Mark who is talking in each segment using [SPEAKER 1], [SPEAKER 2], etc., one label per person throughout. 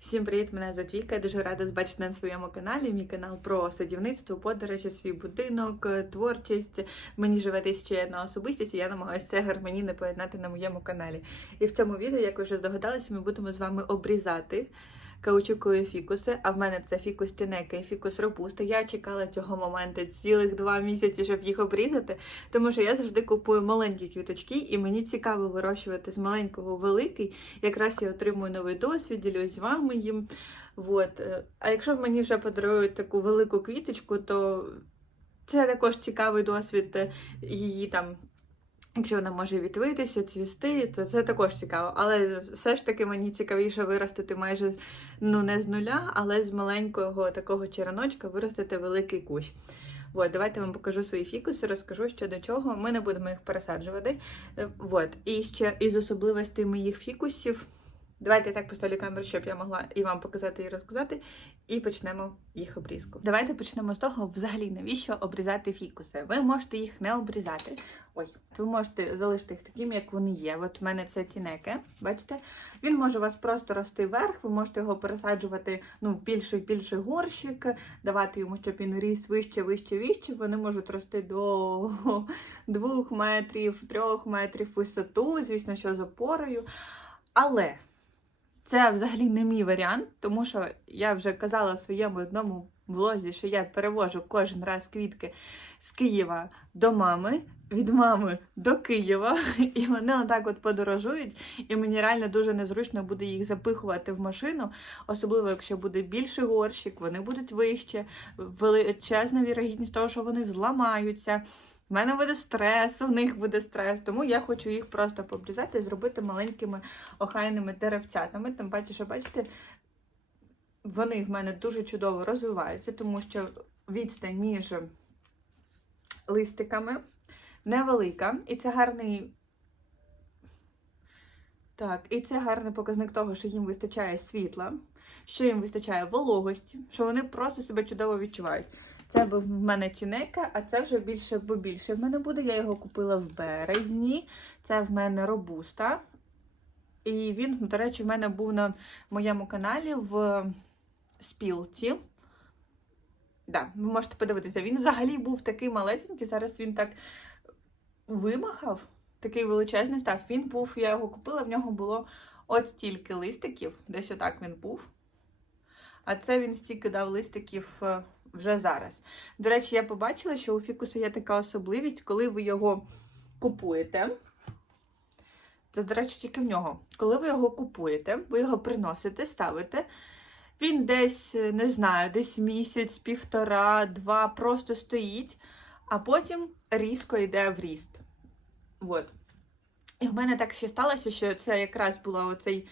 [SPEAKER 1] Всім привіт! Мене звуть Віка. Я дуже рада бачити на своєму каналі. Мій канал про садівництво, подорожі, свій будинок, творчість. Мені живе тисяча одна особистість, і я намагаюся це гармонійно поєднати на моєму каналі. І в цьому відео, як ви вже здогадалися, ми будемо з вами обрізати каучукові фікуси. А в мене це фікус тінека і фікус робуста. Я чекала цього моменту цілих два місяці, щоб їх обрізати, тому що я завжди купую маленькі квіточки, і мені цікаво вирощувати з маленького великий. Якраз я отримую новий досвід, ділюсь з вами їм. Вот. е, А якщо мені вже подарують таку велику квіточку, то це також цікавий досвід е, її там. Якщо вона може відвитися, цвісти, то це також цікаво. Але все ж таки мені цікавіше виростити майже ну не з нуля, але з маленького такого череночка виростити великий кущ. От, давайте вам покажу свої фікуси, розкажу, що до чого. Ми не будемо їх пересаджувати. Е, От. І ще із особливостей моїх фікусів. Давайте я так поставлю камеру, щоб я могла і вам показати і розказати, і почнемо їх обрізку. Давайте почнемо з того, взагалі, навіщо обрізати фікуси. Ви можете їх не обрізати. Ой, ви можете залишити їх такими, як вони є. От в мене це тінеке, бачите? Він може у вас просто рости вверх, ви можете його пересаджувати ну, в більший більший горщик, давати йому, щоб він ріс вище, вище, вище. Вони можуть рости до двох метрів, трьох метрів висоту, звісно, що з опорою. Але це взагалі не мій варіант, тому що я вже казала своєму одному влозі, що я перевожу кожен раз квітки з Києва до мами, від мами до Києва, і вони отак от подорожують, і мені реально дуже незручно буде їх запихувати в машину, особливо якщо буде більший горщик, вони будуть вище, величезна вірогідність того, що вони зламаються. У мене буде стрес, у них буде стрес, тому я хочу їх просто пообрізати і зробити маленькими охайними деревцятами. Тим паче, що бачите, вони в мене дуже чудово розвиваються, тому що відстань між листиками невелика, і це гарний. Так, і це гарний показник того, що їм вистачає світла, що їм вистачає вологості, що вони просто себе чудово відчувають. Це був в мене тінека, а це вже більше побільше в мене буде. Я його купила в березні. Це в мене робуста. І він, до речі, в мене був на моєму каналі в спілці. Да, ви можете подивитися. Він взагалі був такий малесенький, зараз він так вимахав, такий величезний став. Він був, я його купила, в нього було от стільки листиків, десь отак він був. А це він стільки дав листиків е, вже зараз. До речі, я побачила, що у фікуса є така особливість, коли ви його купуєте. Це, до речі, тільки в нього. Коли ви його купуєте, ви його приносите, ставите. Він десь, не знаю, десь місяць, півтора, два просто стоїть, а потім різко йде в ріст. От. І в мене так ще сталося, що це якраз була оцей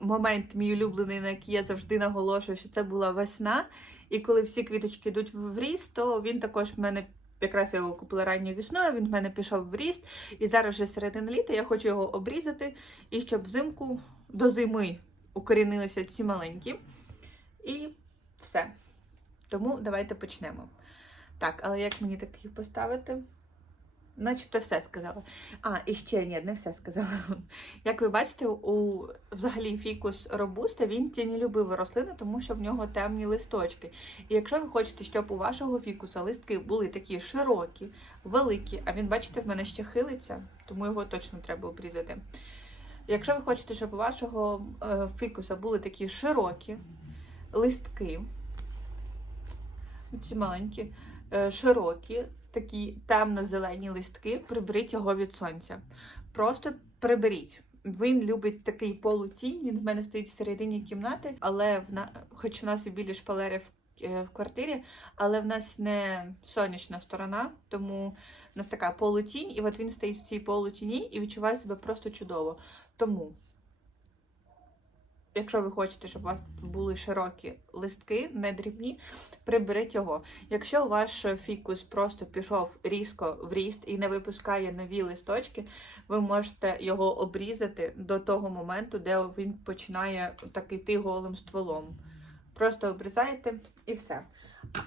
[SPEAKER 1] момент, мій улюблений, на який я завжди наголошую, що це була весна. І коли всі квіточки йдуть в ріст, то він також в мене. Якраз я його купила ранньою весною, він в мене пішов в ріст, і зараз вже середина літа я хочу його обрізати, і щоб взимку до зими укорінилися ці маленькі. І все. Тому давайте почнемо. Так, але як мені таких поставити? Начебто все сказала. А, і ще ні, не все сказала. Як ви бачите, у взагалі фікус робуста він тінелюбива рослина, тому що в нього темні листочки. І якщо ви хочете, щоб у вашого фікуса листки були такі широкі, великі, а він, бачите, в мене ще хилиться, тому його точно треба обрізати. Якщо ви хочете, щоб у вашого е, фікуса були такі широкі листки, ці маленькі, е, широкі, такі темно-зелені листки, приберіть його від сонця. Просто приберіть. Він любить такий полутінь, він в мене стоїть всередині кімнати, але в на... хоч у нас і білі шпалери в, е, квартирі, але в нас не сонячна сторона, тому в нас така полутінь, і от він стоїть в цій полутіні і відчуває себе просто чудово. Тому, якщо ви хочете, щоб у вас були широкі листки, не дрібні, приберіть його. Якщо ваш фікус просто пішов різко в ріст і не випускає нові листочки, ви можете його обрізати до того моменту, де він починає так йти голим стволом. Просто обрізаєте і все.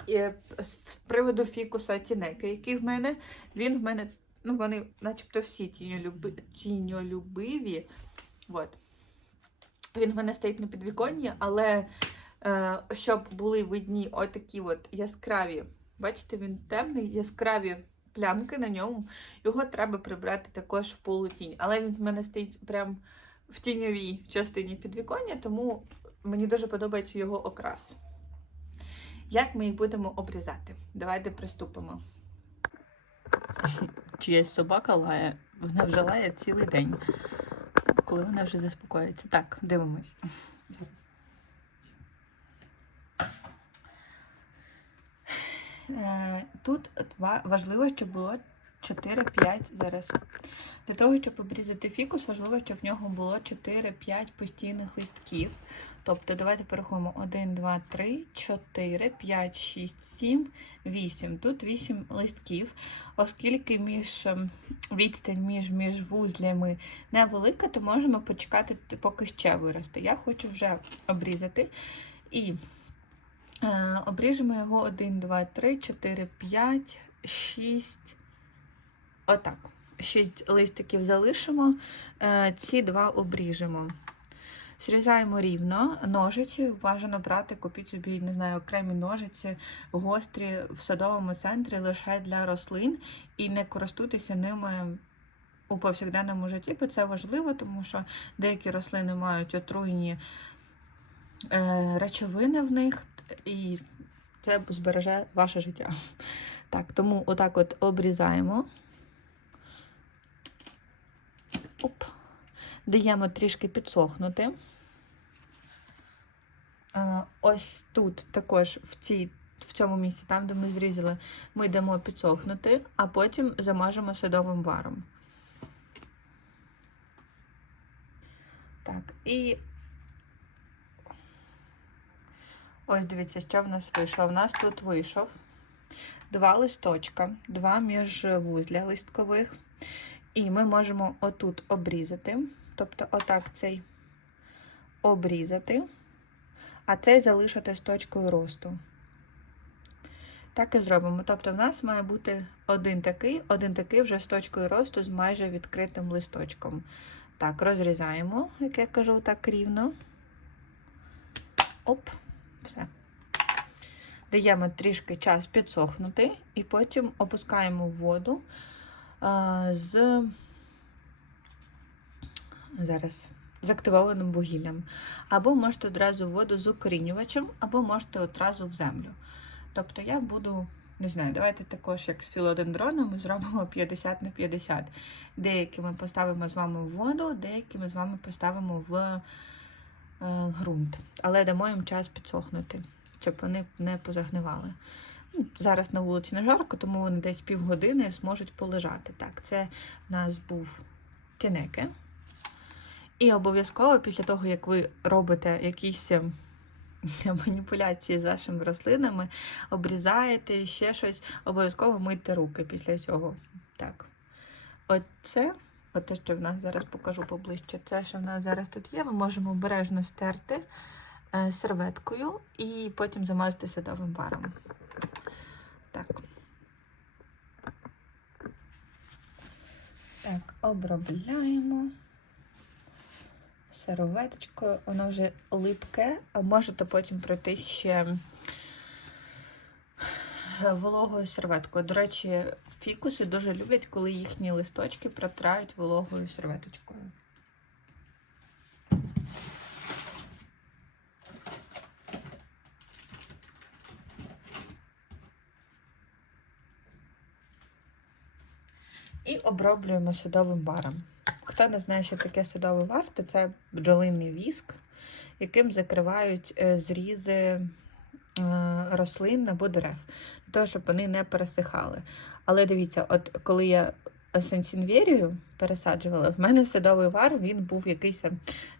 [SPEAKER 1] І з приводу фікуса тінеки, який в мене, він в мене, ну вони начебто всі тіньолюби, тіньолюбиві. От. Він в мене стоїть на підвіконні, але е, щоб були видні отакі от яскраві, бачите, він темний, яскраві плямки на ньому. Його треба прибрати також в полутінь. Але він в мене стоїть прям в тіньовій частині підвіконня, тому мені дуже подобається його окрас. Як ми їх будемо обрізати? Давайте приступимо. Чиясь собака лає, вона вже лає цілий день, коли вона вже заспокоїться. Так, дивимось. Е, Тут важливо, щоб було 4-5 зараз. Для того, щоб обрізати фікус, важливо, щоб в нього було 4-5 постійних листків. Тобто, давайте порахуємо 1, 2, 3, 4, 5, 6, 7, 8. Тут 8 листків, оскільки між ем, відстань між, між вузлями невелика, то можемо почекати, поки ще виросте. Я хочу вже обрізати. І е, обріжемо його 1, 2, 3, 4, 5, 6. Отак. 6 листиків залишимо, е, ці два обріжемо. Зрізаємо рівно, ножиці, бажано брати, купіть собі, не знаю, окремі ножиці, гострі в садовому центрі лише для рослин і не користуйтеся ними у повсякденному житті, бо це важливо, тому що деякі рослини мають отруйні е, речовини в них, і це збереже ваше життя. Так, тому отак от обрізаємо. Оп. Даємо трішки підсохнути. Ось тут також в, цій, в цьому місці, там, де ми зрізали, ми дамо підсохнути, а потім замажемо садовим варом. Так, і ось дивіться, що в нас вийшло. У нас тут вийшов два листочка, два міжвузля листкових. І ми можемо отут обрізати, тобто отак цей обрізати, а цей залишити з точкою росту. Так і зробимо. Тобто в нас має бути один такий, один такий вже з точкою росту з майже відкритим листочком. Так, розрізаємо, як я кажу, так рівно. Оп, все. Даємо трішки час підсохнути, і потім опускаємо в воду з зараз з активованим вугіллям. Або можете одразу в воду з укорінювачем, або можете одразу в землю. Тобто я буду, не знаю, давайте також, як з філодендроном, зробимо 50 на 50. Деякі ми поставимо з вами в воду, деякі ми з вами поставимо в е, ґрунт. Але дамо їм час підсохнути, щоб вони не позагнивали. Ну, Зараз на вулиці не жарко, тому вони десь півгодини зможуть полежати. Так, це в нас був тінеке. І обов'язково після того, як ви робите якісь ем, маніпуляції з вашими рослинами, обрізаєте ще щось, обов'язково мийте руки після цього. Так. Оце, от те, що в нас зараз покажу поближче, це, що в нас зараз тут є, ми можемо обережно стерти е, серветкою і потім замазати садовим варом. Так. Так, обробляємо серветочкою. Воно вже липке, а можете потім пройти ще вологою серветкою. До речі, фікуси дуже люблять, коли їхні листочки протирають вологою серветочкою. І оброблюємо садовим варом. Хто не знає, що таке садовий вар, то це бджолиний віск, яким закривають е, зрізи е, рослин або дерев, для того, щоб вони не пересихали. Але дивіться, от коли я сенсінверію пересаджувала, в мене садовий вар він був якийсь,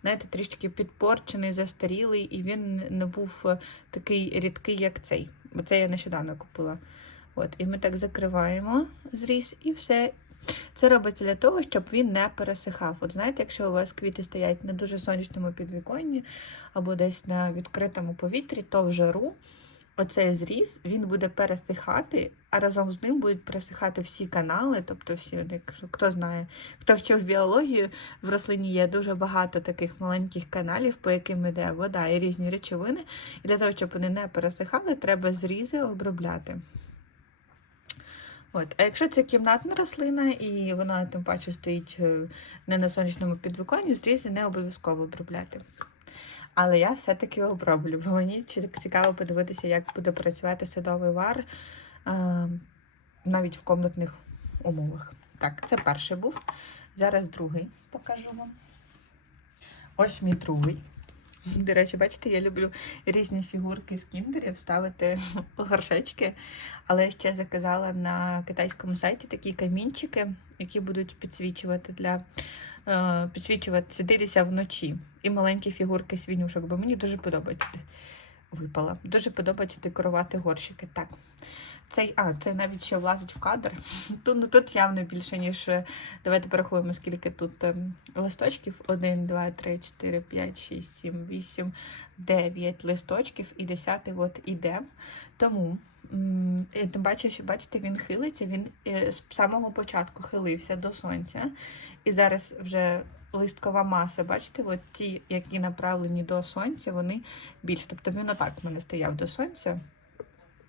[SPEAKER 1] знаєте, трішки підпорчений, застарілий, і він не був е, такий рідкий, як цей. Бо це я нещодавно купила. От, і ми так закриваємо зріз і все. Це робиться для того, щоб він не пересихав. От знаєте, якщо у вас квіти стоять на дуже сонячному підвіконні або десь на відкритому повітрі, то в жару оцей зріз він буде пересихати, а разом з ним будуть пересихати всі канали, тобто всі, хто знає, хто вчив біологію, в рослині є дуже багато таких маленьких каналів, по яким йде вода і різні речовини. І для того, щоб вони не пересихали, треба зрізи обробляти. От. А якщо це кімнатна рослина і вона тим паче стоїть е, не на сонячному підвіконні, зрізи не обов'язково обробляти. Але я все-таки оброблю, бо мені цікаво подивитися, як буде працювати садовий вар е, навіть в комнатних умовах. Так, це перший був. Зараз другий покажу вам. Ось мій другий. До речі, бачите, я люблю різні фігурки з кіндерів ставити у горшечки. Але я ще заказала на китайському сайті такі камінчики, які будуть підсвічувати для е, підсвічувати світитися вночі. І маленькі фігурки свінюшок, бо мені дуже подобається. Випала. Дуже подобається декорувати горщики. Так. Цей, а, це навіть ще влазить в кадр. Тут, ну, тут явно більше, ніж. е, Давайте порахуємо, скільки тут ем, листочків. 1, 2, 3, 4, 5, 6, 7, 8, 9 листочків і 10 от іде. Тому, тим бачиш, бачите, він хилиться, він е, з самого початку хилився до сонця. І зараз вже листкова маса, бачите, от ті, які направлені до сонця, вони більше. Тобто він отак мене стояв до сонця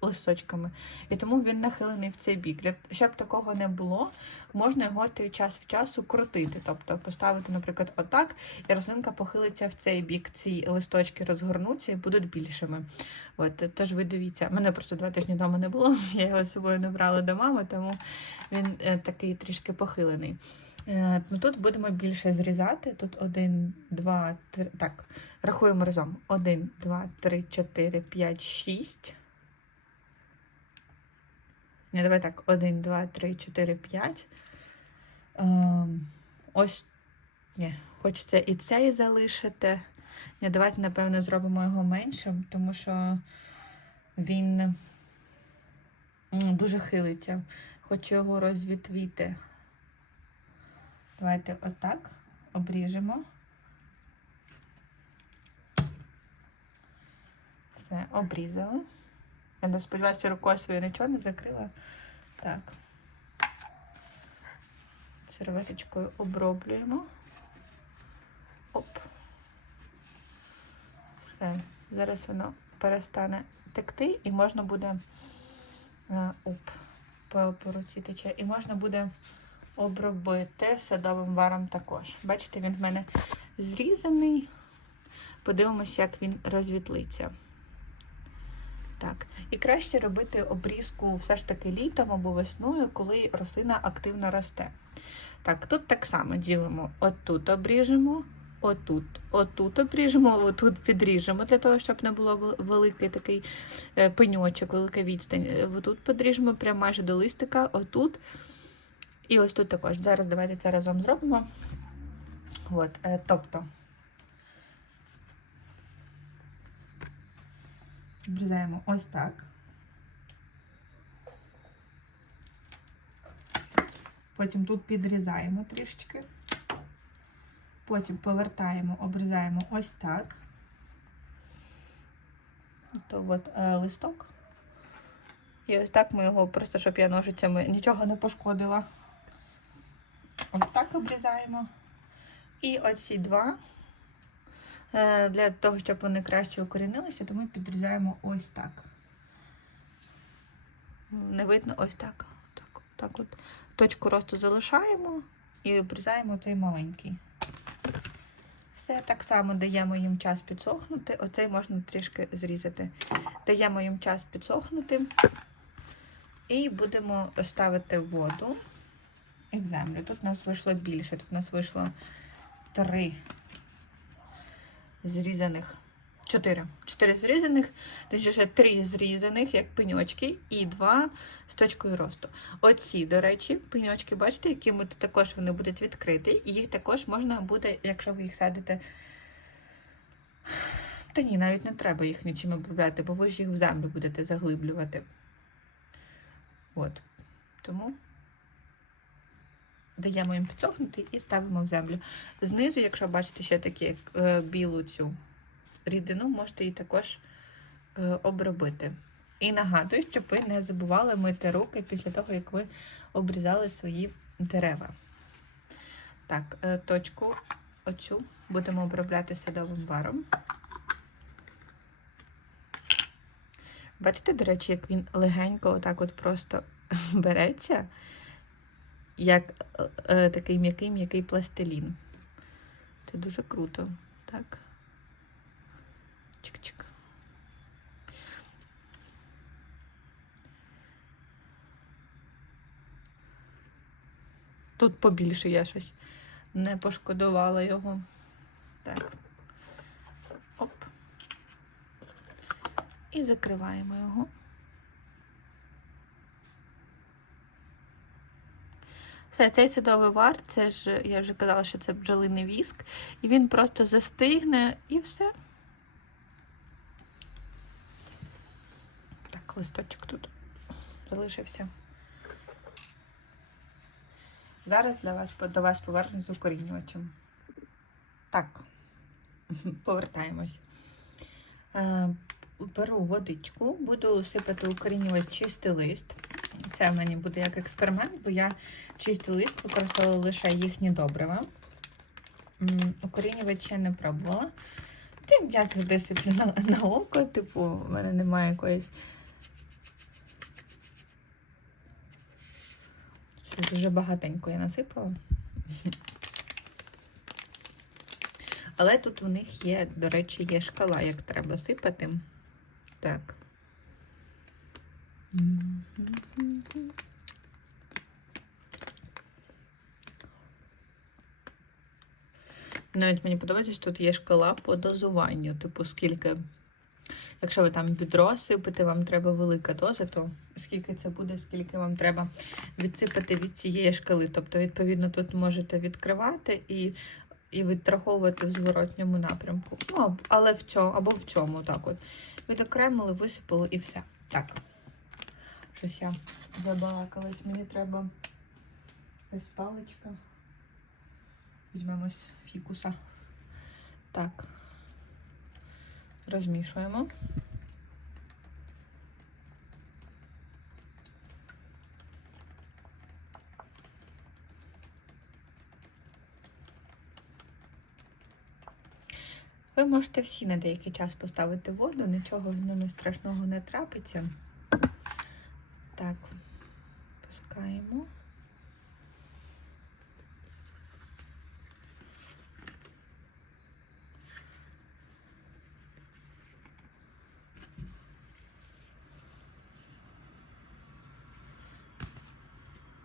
[SPEAKER 1] листочками. І тому він нахилений в цей бік. Для щоб такого не було, можна його ти час від часу крутити. Тобто поставити, наприклад, отак, і рослинка похилиться в цей бік. Ці листочки розгорнуться і будуть більшими. От, тож ви дивіться, мене просто два тижні вдома не було, я його з собою не брала до мами, тому він е, такий трішки похилений. Е, ну, тут будемо більше зрізати. Тут один, два, три. Так, рахуємо разом. Один, два, три, чотири, п'ять, шість. Ні, давай так. Один, два, три, чотири, п'ять. Ем, ось. Ні, хочеться і цей залишити. Ні, давайте, напевно, зробимо його меншим, тому що він дуже хилиться. Хочу його розвітвіти. Давайте отак обріжемо. Все, обрізали. Я не сподіваюся, рукою своєю нічого не закрила. Так. Серветочкою оброблюємо. Оп. Все. Зараз воно перестане текти і можна буде. е, Оп, по, по руці тече. І можна буде обробити садовим варом також. Бачите, він в мене зрізаний. Подивимося, як він розвітлиться. Так. І краще робити обрізку все ж таки літом або весною, коли рослина активно росте. Так, тут так само ділимо. Отут обріжемо, отут, отут обріжемо, отут підріжемо, для того, щоб не було великий такий е, пеньочок, велика відстань. Е, Отут подріжемо прямо майже до листика, отут. І ось тут також. Зараз давайте це разом зробимо. От, е, тобто. Обрізаємо ось так. Потім тут підрізаємо трішечки. Потім повертаємо, обрізаємо ось так. То от е, листок. І ось так ми його, просто щоб я ножицями нічого не пошкодила. Ось так обрізаємо. І оці два. Е, Для того, щоб вони краще укорінилися, то ми підрізаємо ось так. Не видно ось так. Так, так от. Точку росту залишаємо і обрізаємо цей маленький. Все так само даємо їм час підсохнути. Оцей можна трішки зрізати. Даємо їм час підсохнути. І будемо ставити воду і в землю. Тут у нас вийшло більше. Тут у нас вийшло три зрізаних. Чотири. Чотири зрізаних, точніше три зрізаних, як пеньочки, і два з точкою росту. Оці, до речі, пеньочки, бачите, які також вони будуть відкриті, і їх також можна буде, якщо ви їх садите. Та ні, навіть не треба їх нічим обробляти, бо ви ж їх в землю будете заглиблювати. От. Тому даємо їм підсохнути і ставимо в землю. Знизу, якщо бачите ще такі е, білу цю рідину, можете її також е, обробити. І нагадую, щоб ви не забували мити руки після того, як ви обрізали свої дерева. Так, е, точку оцю будемо обробляти садовим баром. Бачите, до речі, як він легенько отак от просто береться, як е, е, такий м'який м'який пластилін. Це дуже круто. Так. Чик-чик. Тут побільше я щось не пошкодувала його. Так. Оп. І закриваємо його. Все, цей садовий вар, це ж, я вже казала, що це бджолиний віск, і він просто застигне і все. Так, листочок тут залишився. Зараз для вас до вас повернусь з укорінювачем. Так, повертаємось. Е, Беру водичку, буду сипати укорінювач чистий лист. Це в мені буде як експеримент, бо я чистий лист використовувала лише їхні добрива. М, Укорінювач я не пробувала. Тим я завжди сиплю на, на око, типу, в мене немає якоїсь. Щось дуже багатенько я насипала. Але тут у них є, до речі, є шкала, як треба сипати. Так. Навіть мені подобається, що тут є шкала по дозуванню. Типу, скільки, якщо ви там відро сипите, вам треба велика доза, то скільки це буде, скільки вам треба відсипати від цієї шкали. Тобто, відповідно, тут можете відкривати і і відраховувати в зворотньому напрямку. Ну, але в цьому, або в цьому, так от. Відокремили, висипали і все. Так. Щось я забалакалась. Мені треба якась паличка. Візьмемо з фікуса. Так. Розмішуємо. Ви можете всі на деякий час поставити воду, нічого з ними страшного не трапиться. Так, пускаємо.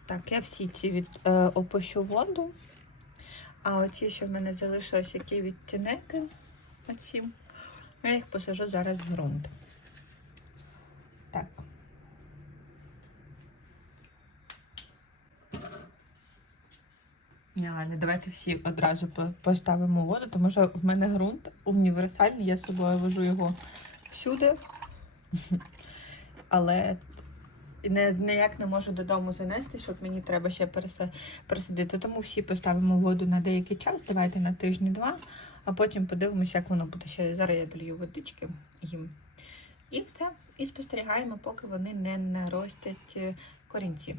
[SPEAKER 1] Так, я всі ці від, е, опущу воду. А оці, що в мене залишилось, які відтінеки, оці, я їх посажу зараз в ґрунт. Так. Ні, давайте всі одразу поставимо воду, тому що в мене ґрунт універсальний, я з собою вожу його всюди. Але ніяк не можу додому занести, щоб мені треба ще переса- пересадити. Тому всі поставимо воду на деякий час, давайте на тижні-два, а потім подивимося, як воно буде. Ще зараз я долью водички їм. І все. І спостерігаємо, поки вони не наростять е, корінці.